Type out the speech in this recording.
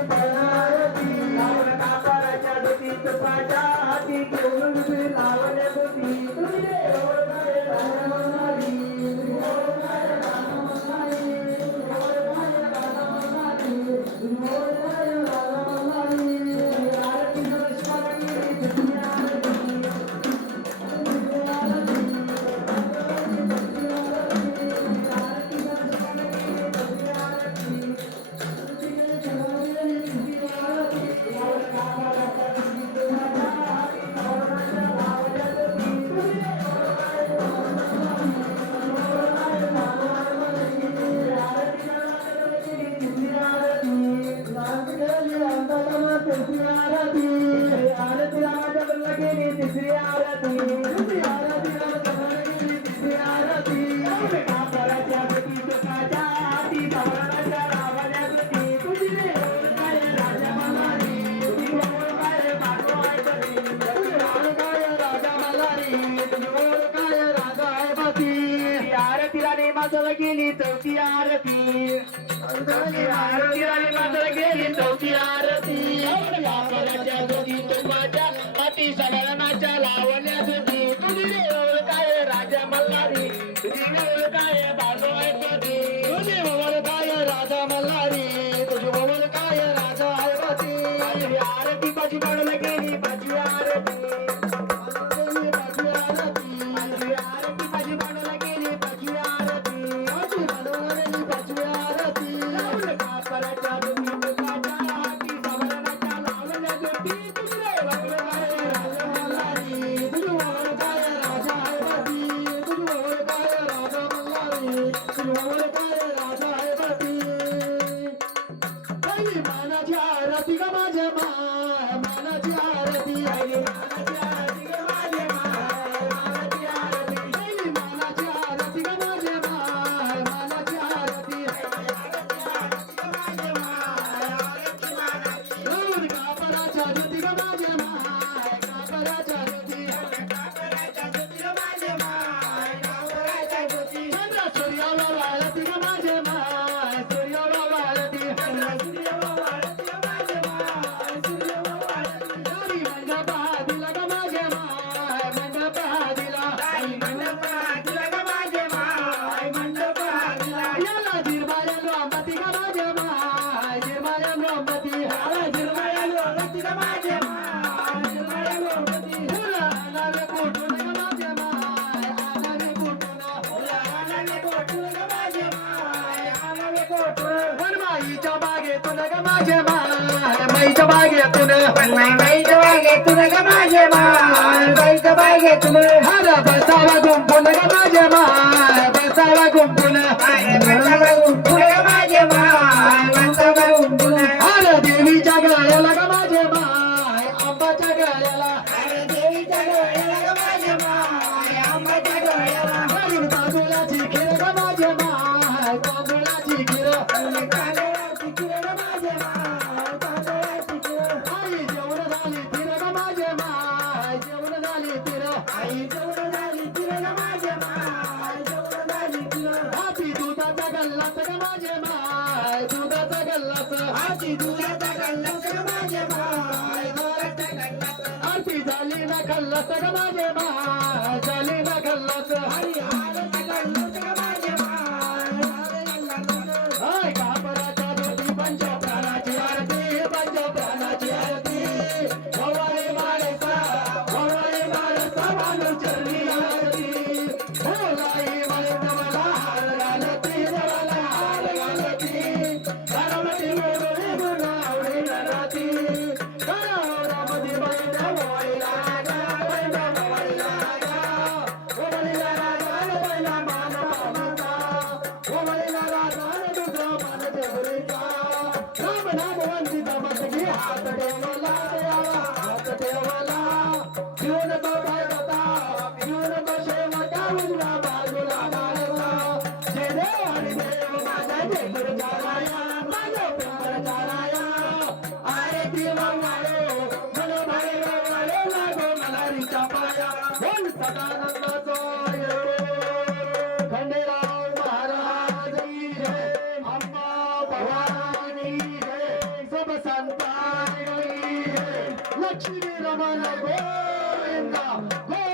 लावून कापराच्या डोकी तुपाच्या हाती घेऊन तुम्ही गेली चौथी आरती. आरतीला नेमाजला गेली चौथी आरती. मानाची आरती ग माझे मानाची आरती पहिली मानाची आरती ग बागेतून. ग माझे माय माईच्या बागेतून. हर बसावा गुंपून ग माझे माय बसावा गुंपून हर देवीच्या गळ्याला ग माझे माय आंबाच्या गळ्याला. हरी तांदूळाची खीर ग माझे माझे माय दुधाचा गल्लास हाती दुधाचा गल्लास माझे माय आरती झाली ना खल्लास ग माझे माय झाली ना खल्लास हरी हारचा गल्लास ग माझे माय हाय कापराच्या पंच प्राणाची आरती पंच प्राणाची नाम वंदित मस्तकी हात देवाला देवा हात देवाला जीवन तो भगवता जीवन तो शेवटा उजव्या बाजूला मारता जय देव हरी देव माझा देवर चालाया माझा प्यार चालाया अरे देवा मारो मन भाई वाले लागो मला रिचा पाया. बोल सदानंदाचो Ramana Govinda. Govinda